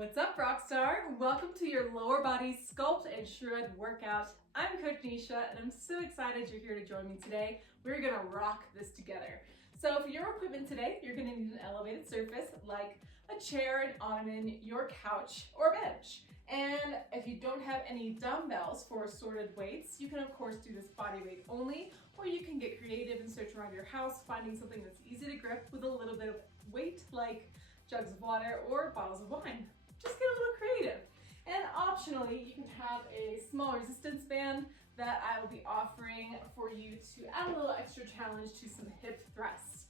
What's up, Rockstar? Welcome to your lower body sculpt and shred workout. I'm Coach Nisha, and I'm so excited you're here to join me today. We're gonna rock this together. So for your equipment today, you're gonna need an elevated surface like a chair, an ottoman, your couch, or bench. And if you don't have any dumbbells for assorted weights, you can of course do this body weight only, or you can get creative and search around your house, finding something that's easy to grip with a little bit of weight like jugs of water or bottles of wine. Just get a little creative. And optionally, you can have a small resistance band that I will be offering for you to add a little extra challenge to some hip thrusts.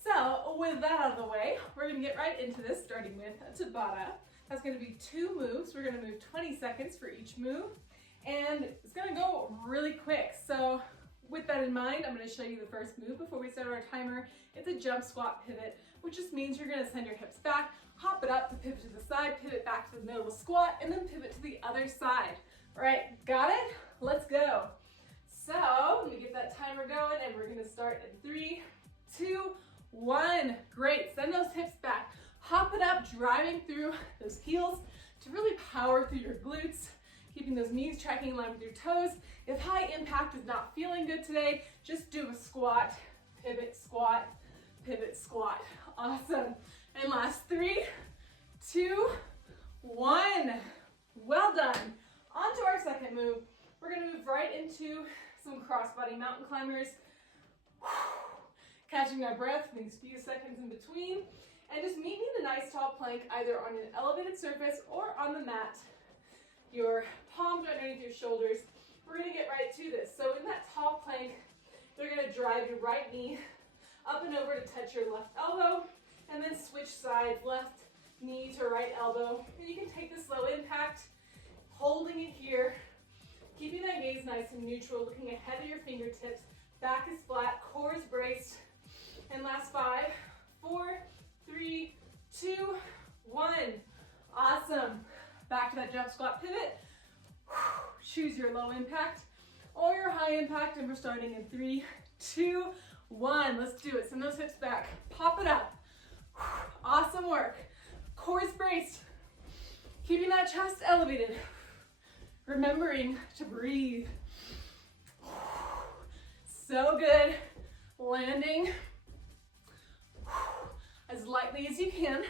So with that out of the way, we're gonna get right into this, starting with a Tabata. That's gonna be 2 moves. We're gonna move 20 seconds for each move, and it's gonna go really quick. So with that in mind, I'm gonna show you the first move before we start our timer. It's a jump squat pivot, which just means you're gonna send your hips back, hop it up to pivot to the side, pivot back to the middle of the squat, and then pivot to the other side. All right, got it? Let's go. So let me get that timer going, and we're gonna start in 3, 2, 1. Great, send those hips back. Hop it up, driving through those heels to really power through your glutes, keeping those knees tracking in line with your toes. If high impact is not feeling good today, just do a squat, pivot, squat, pivot, squat. Awesome. And last 3, 2, 1. Well done. On to our second move. We're gonna move right into some crossbody mountain climbers. Catching our breath, these few seconds in between. And just meet me in a nice tall plank, either on an elevated surface or on the mat. Your palms are underneath your shoulders. We're gonna get right to this. So in that tall plank, you're gonna drive your right knee up and over to touch your left elbow, and then switch sides, left knee to right elbow. And you can take this low impact, holding it here, keeping that gaze nice and neutral, looking ahead of your fingertips, back is flat, core is braced. And last 5, 4, 3, 2, 1. Awesome. Back to that jump squat pivot. Choose your low impact or your high impact, and we're starting in 3, 2, 1. Let's do it. Send those hips back. Pop it up. Awesome work. Core is braced. Keeping that chest elevated. Remembering to breathe. So good. Landing as lightly as you can.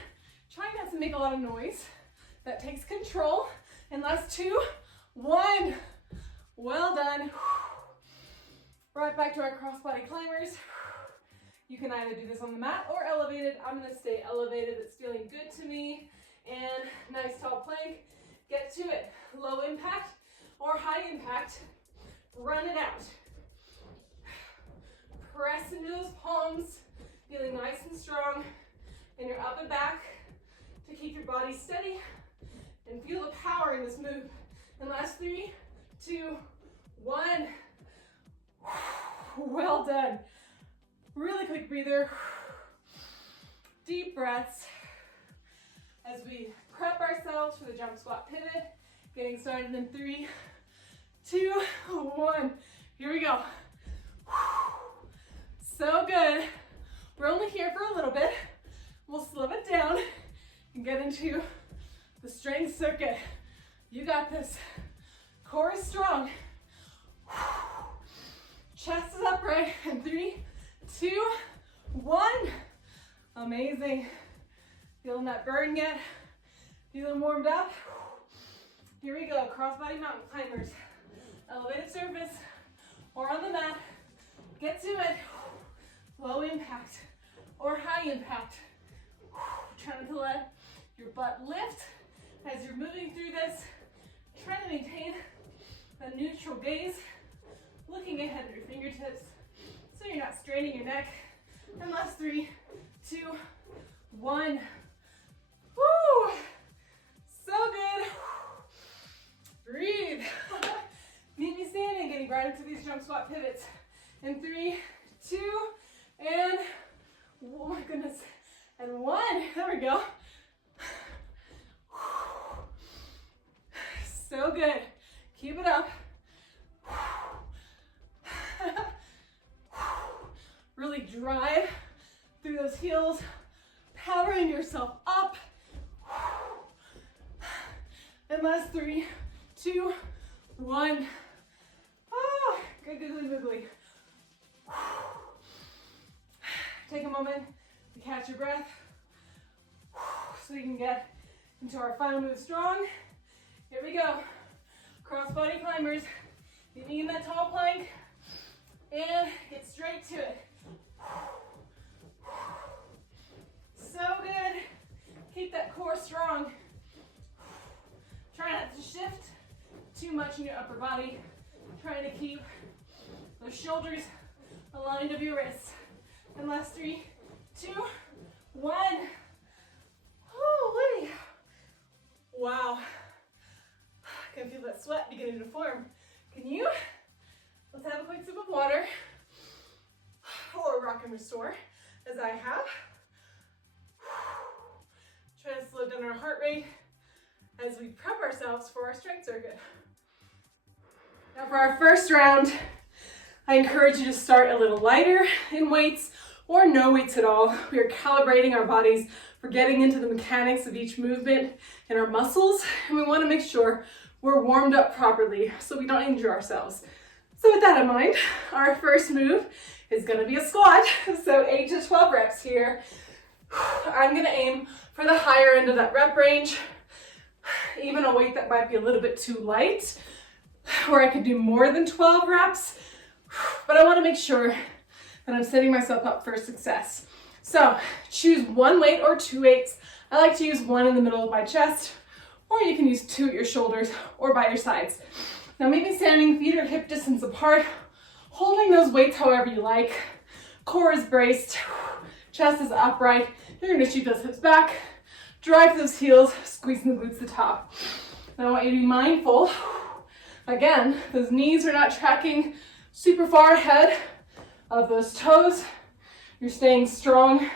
Try not to make a lot of noise. That takes control. And last 2, 1. Well done. Right back to our crossbody climbers. You can either do this on the mat or elevated. I'm gonna stay elevated. It's feeling good to me. And nice tall plank. Get to it. Low impact or high impact. Run it out. Press into those palms. Feeling nice and strong in your upper back to keep your body steady and feel the power in this move. And last 3, 2, 1. Well done. Really quick breather. Deep breaths as we prep ourselves for the jump squat pivot. Getting started in 3, 2, 1. Here we go. So good. We're only here for a little bit. We'll slow it down and get into the strength circuit. You got this. Core is strong. Chest is upright. And 3, 2, 1. Amazing. Feeling that burn yet? Feeling warmed up? Here we go. Crossbody mountain climbers. Elevated surface or on the mat. Get to it. Low impact or high impact. Trying to let your butt lift as you're moving through this. Trying to maintain a neutral gaze, looking ahead at your fingertips so you're not straining your neck. And last 3, 2, 1. Woo! So good. Breathe. Meet me standing, getting right into these jump squat pivots. In 3, 2, and oh my goodness, and 1. There we go. So good. Keep it up. Really drive through those heels, powering yourself up. And last 3, 2, 1. Oh, good, googly wiggly. Take a moment to catch your breath so you can get into our final move strong. Here we go. Cross-body climbers. Get me in that tall plank and get straight to it. So good. Keep that core strong. Try not to shift too much in your upper body. Trying to keep those shoulders aligned of your wrists. And last 3, 2, 1. Holy. Wow. I can feel that sweat beginning to form. Can you? Let's have a quick sip of water. Or rock and restore, as I have. Try to slow down our heart rate as we prep ourselves for our strength circuit. Now for our first round, I encourage you to start a little lighter in weights or no weights at all. We are calibrating our bodies for getting into the mechanics of each movement in our muscles, and we want to make sure we're warmed up properly so we don't injure ourselves. So with that in mind, our first move is going to be a squat. So 8 to 12 reps here. I'm going to aim for the higher end of that rep range, even a weight that might be a little bit too light, where I could do more than 12 reps, but I want to make sure that I'm setting myself up for success. So choose one weight or 2 weights. I like to use one in the middle of my chest, or you can use 2 at your shoulders or by your sides. Now maybe standing, feet are hip distance apart, holding those weights however you like. Core is braced, chest is upright. You're gonna shoot those hips back, drive those heels, squeezing the glutes to the top. Now I want you to be mindful, again, those knees are not tracking super far ahead of those toes. You're staying strong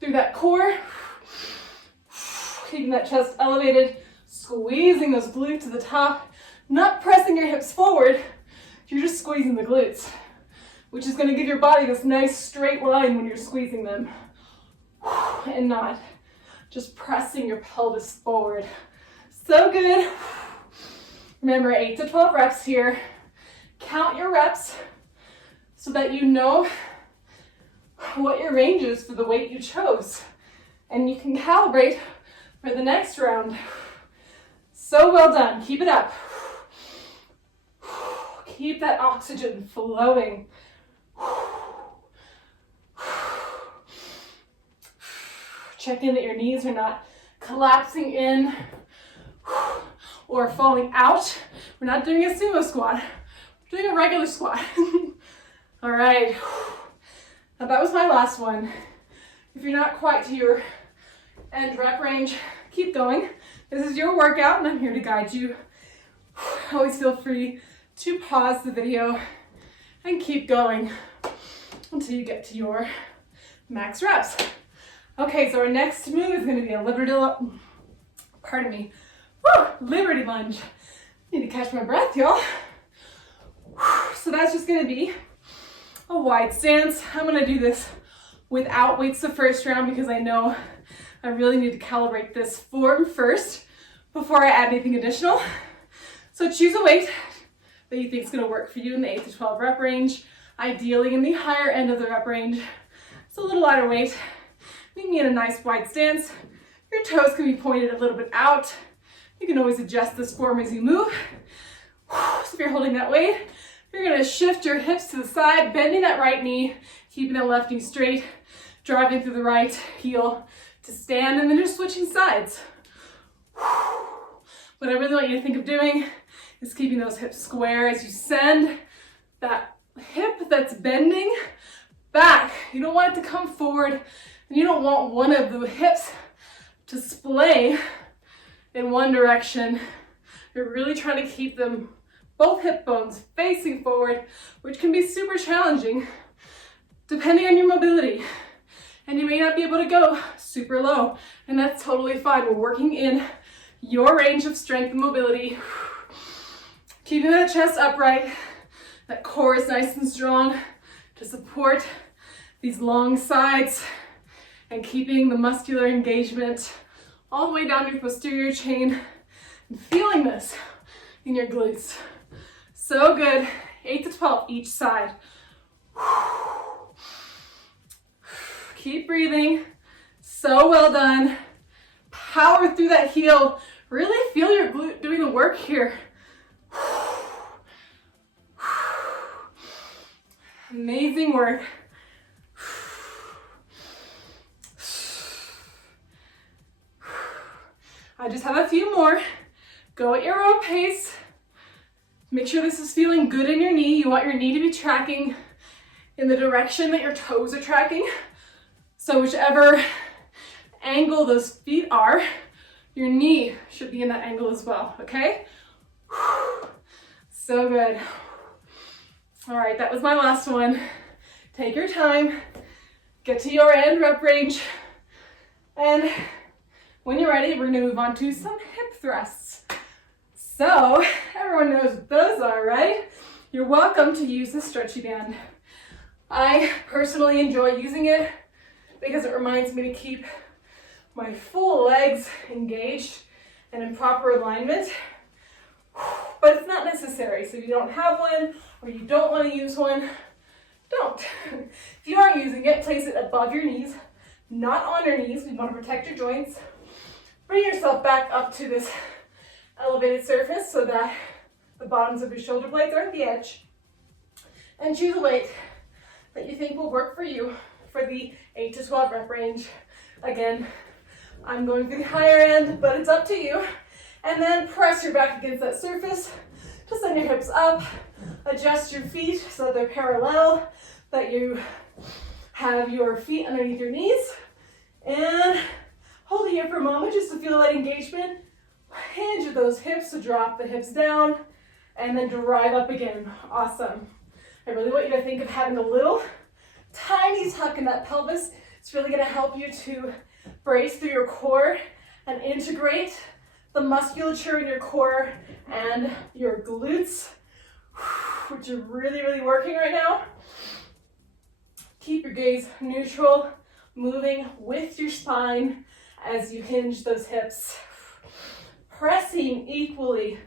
through that core, keeping that chest elevated, squeezing those glutes to the top, not pressing your hips forward, you're just squeezing the glutes, which is going to give your body this nice straight line when you're squeezing them, and not just pressing your pelvis forward. So good. Remember, 8 to 12 reps here. Count your reps so that you know what your range is for the weight you chose, and you can calibrate for the next round. So well done. Keep it up. Keep that oxygen flowing. Check in that your knees are not collapsing in or falling out. We're not doing a sumo squat. We're doing a regular squat. All right. Now that was my last one. If you're not quite to your end rep range, keep going. This is your workout and I'm here to guide you. Always feel free to pause the video and keep going until you get to your max reps. Okay, so our next move is going to be a liberty lunge. Need to catch my breath, y'all. So that's just going to be a wide stance. I'm going to do this without weights the first round because I know I really need to calibrate this form first before I add anything additional. So choose a weight that you think is going to work for you in the 8 to 12 rep range, ideally in the higher end of the rep range. It's a little lighter weight. Meet me in a nice wide stance. Your toes can be pointed a little bit out. You can always adjust this form as you move. So if you're holding that weight, you're going to shift your hips to the side, bending that right knee, keeping that left knee straight, driving through the right heel to stand, and then just switching sides. What I really want you to think of doing is keeping those hips square as you send that hip that's bending back. You don't want it to come forward, and you don't want one of the hips to splay in one direction. You're really trying to keep them, both hip bones, facing forward, which can be super challenging depending on your mobility. And you may not be able to go super low, and that's totally fine. We're working in your range of strength and mobility. Keeping that chest upright, that core is nice and strong to support these long sides, and keeping the muscular engagement all the way down your posterior chain and feeling this in your glutes. So good. 8 to 12 each side. Keep breathing. So well done. Power through that heel. Really feel your glute doing the work here. Amazing work. I just have a few more. Go at your own pace. Make sure this is feeling good in your knee. You want your knee to be tracking in the direction that your toes are tracking. So whichever angle those feet are, your knee should be in that angle as well, okay? So good. All right, that was my last one. Take your time, get to your end rep range, and when you're ready, we're gonna move on to some hip thrusts. So, everyone knows what those are, right? You're welcome to use the stretchy band. I personally enjoy using it because it reminds me to keep my full legs engaged and in proper alignment, but it's not necessary. So if you don't have one or you don't want to use one, don't. If you are using it, place it above your knees, not on your knees. We want to protect your joints. Bring yourself back up to this elevated surface so that the bottoms of your shoulder blades are at the edge. And choose a weight that you think will work for you for the 8 to 12 rep range. Again, I'm going for the higher end, but it's up to you. And then press your back against that surface. Just send your hips up. Adjust your feet so that they're parallel, that you have your feet underneath your knees. And hold it here for a moment just to feel that engagement. Hinge at those hips, so drop the hips down and then drive up again. Awesome. I really want you to think of having a little tiny tuck in that pelvis. It's really going to help you to brace through your core and integrate the musculature in your core and your glutes, which are really, really working right now. Keep your gaze neutral, moving with your spine as you hinge those hips. Pressing equally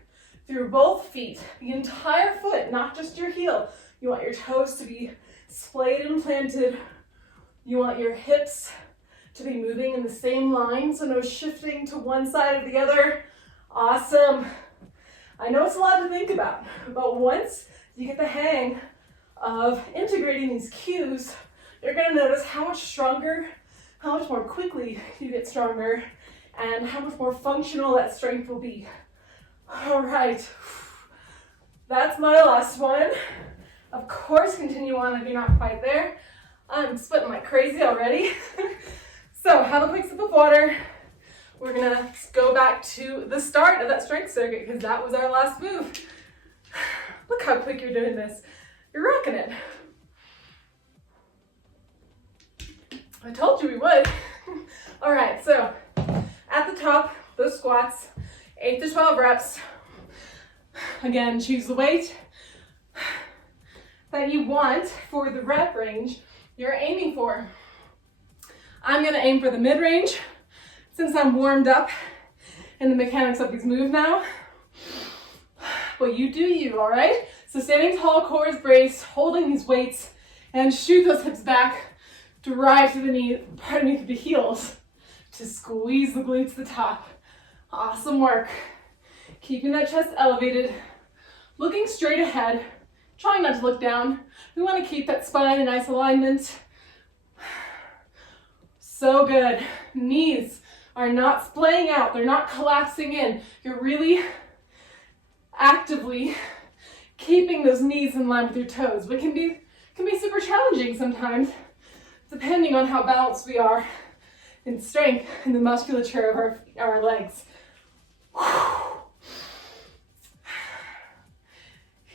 through both feet, the entire foot, not just your heel. You want your toes to be splayed and planted. You want your hips to be moving in the same line, so no shifting to one side or the other. Awesome. I know it's a lot to think about, but once you get the hang of integrating these cues, you're going to notice how much stronger, how much more quickly you get stronger, and how much more functional that strength will be. All right, that's my last one. Of course, continue on if you're not quite there. I'm sweating like crazy already. So have a quick sip of water. We're gonna go back to the start of that strength circuit because that was our last move. Look how quick you're doing this. You're rocking it. I told you we would. All right, so at the top, those squats, 8 to 12 reps. Again, choose the weight that you want for the rep range you're aiming for. I'm gonna aim for the mid-range since I'm warmed up in the mechanics of these moves now. But you do you, all right? So standing tall, core is braced, holding these weights, and shoot those hips back, drive to the knee, underneath the heels to squeeze the glutes to the top. Awesome work. Keeping that chest elevated, looking straight ahead, trying not to look down. We want to keep that spine in nice alignment. So good. Knees are not splaying out. They're not collapsing in. You're really actively keeping those knees in line with your toes. But it can be super challenging sometimes, depending on how balanced we are in strength and the musculature of our legs.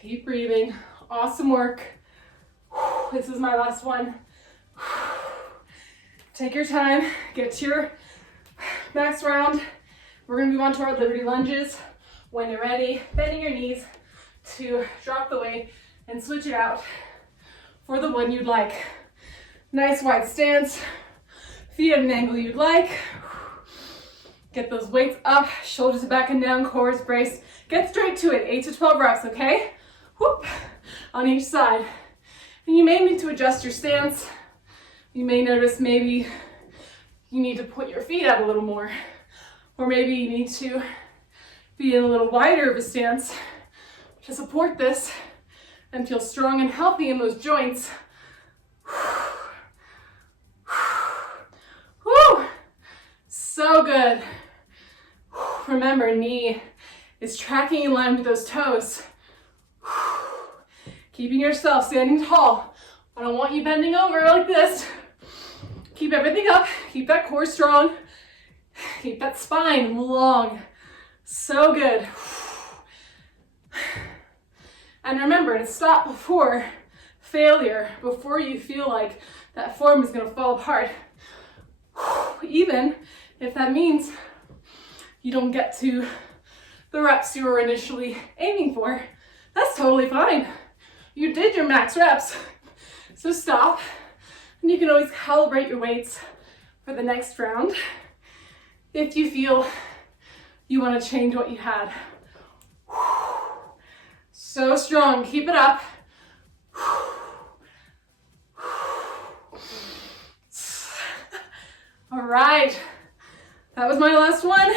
Keep breathing. Awesome work. This is my last one. Take your time. Get to your max round. We're going to move on to our Liberty lunges. When you're ready, bending your knees to drop the weight and switch it out for the one you'd like. Nice wide stance. Feet at an angle you'd like. Get those weights up, shoulders back and down, core is braced. Get straight to it, 8 to 12 reps, okay? Whoop, on each side. And you may need to adjust your stance. You may notice maybe you need to put your feet out a little more, or maybe you need to be in a little wider of a stance to support this and feel strong and healthy in those joints. Whew. So good. Remember, knee is tracking in line with those toes. Keeping yourself standing tall. I don't want you bending over like this. Keep everything up. Keep that core strong. Keep that spine long. So good. And remember to stop before failure, before you feel like that form is going to fall apart. Even if that means you don't get to the reps you were initially aiming for, that's totally fine. You did your max reps, so stop. And you can always calibrate your weights for the next round if you feel you want to change what you had. So strong, keep it up. All right, that was my last one.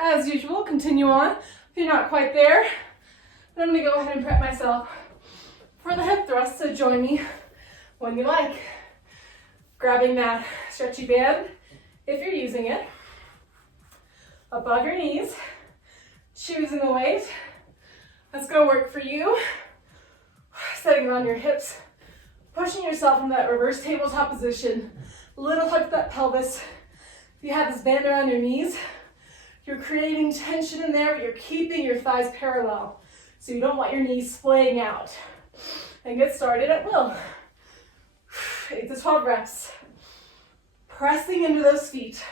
As usual, continue on if you're not quite there. But I'm gonna go ahead and prep myself for the hip thrust, so join me when you like. Grabbing that stretchy band, if you're using it, above your knees, choosing a weight that's gonna work for you. Setting it on your hips, pushing yourself in that reverse tabletop position. Little hug to that pelvis. You have this band around your knees. You're creating tension in there, but you're keeping your thighs parallel. So you don't want your knees splaying out. And get started at will. 8 to 12 reps. Pressing into those feet.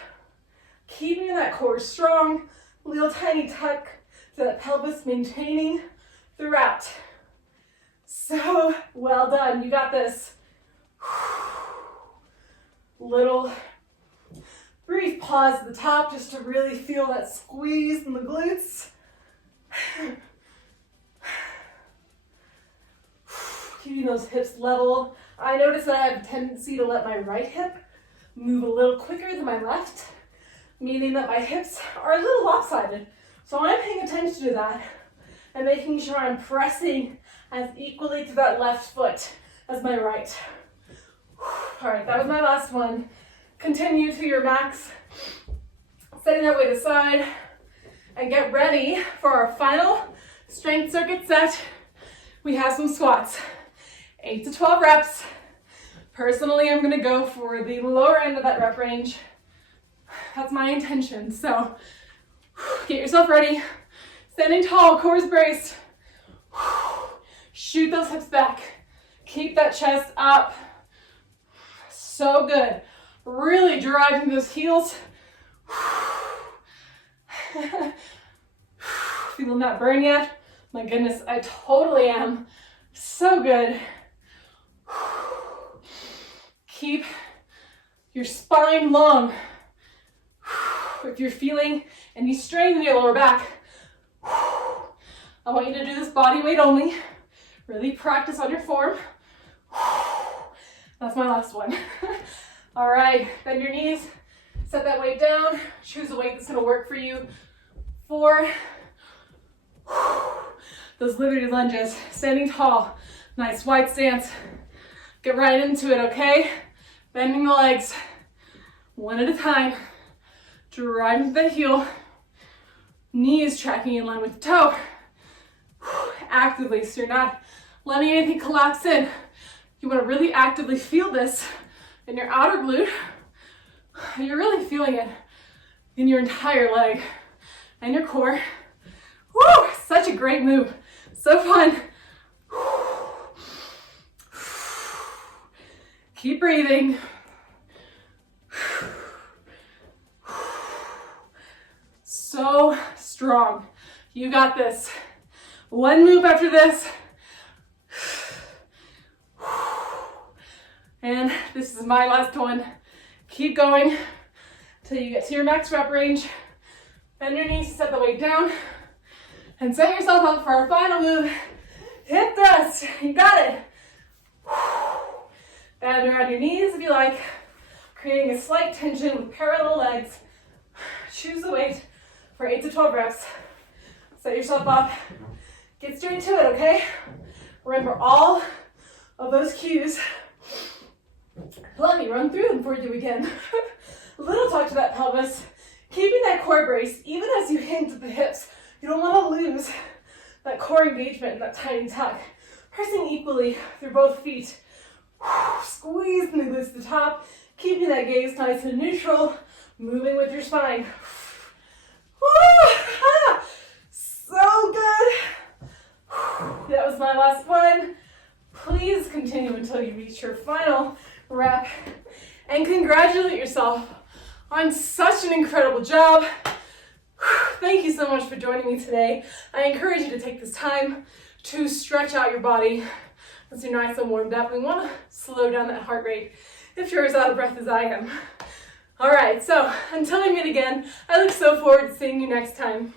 Keeping that core strong. Little tiny tuck to that pelvis, maintaining throughout. So well done. You got this. Little brief pause at the top just to really feel that squeeze in the glutes. Keeping those hips level. I notice that I have a tendency to let my right hip move a little quicker than my left, meaning that my hips are a little lopsided. So I'm paying attention to that and making sure I'm pressing as equally to that left foot as my right. All right, that was my last one. Continue to your max, setting that weight aside, and get ready for our final strength circuit set. We have some squats, 8 to 12 reps. Personally, I'm gonna go for the lower end of that rep range. That's my intention, so get yourself ready. Standing tall, core is braced. Shoot those hips back. Keep that chest up. So good. Really driving those heels. Feeling that burn yet? My goodness, I totally am. So good. Keep your spine long. If you're feeling any strain in your lower back, I want you to do this body weight only. Really practice on your form. That's my last one. All right, bend your knees, set that weight down, choose a weight that's gonna work for you. 4, those liberty lunges, standing tall, nice wide stance. Get right into it, okay? Bending the legs, one at a time, driving the heel, knees tracking in line with the toe, actively, so you're not letting anything collapse in. You wanna really actively feel this in your outer glute. You're really feeling it in your entire leg and your core. Woo! Such a great move. So fun. Keep breathing. So strong. You got this. One move after this. And this is my last one. Keep going. till you get to your max rep range. Bend your knees, set the weight down, and set yourself up for our final move, hip thrust. You got it. Bend around your knees if you like, creating a slight tension with parallel legs. Choose the weight for 8 to 12 reps. Set yourself up. Get straight to it, okay? Remember all of those cues. Let me run through them for you again. Little talk to that pelvis. Keeping that core brace, even as you hinge at the hips. You don't want to lose that core engagement and that tiny tuck. Pressing equally through both feet. Squeeze the glutes to the top. Keeping that gaze nice and neutral. Moving with your spine. So good. That was my last one. Please continue until you reach your final rep. And congratulate yourself on such an incredible job. Thank you so much for joining me today. I encourage you to take this time to stretch out your body once you're nice and warmed up. We want to slow down that heart rate if you're as out of breath as I am. All right, so until I meet again, I look so forward to seeing you next time.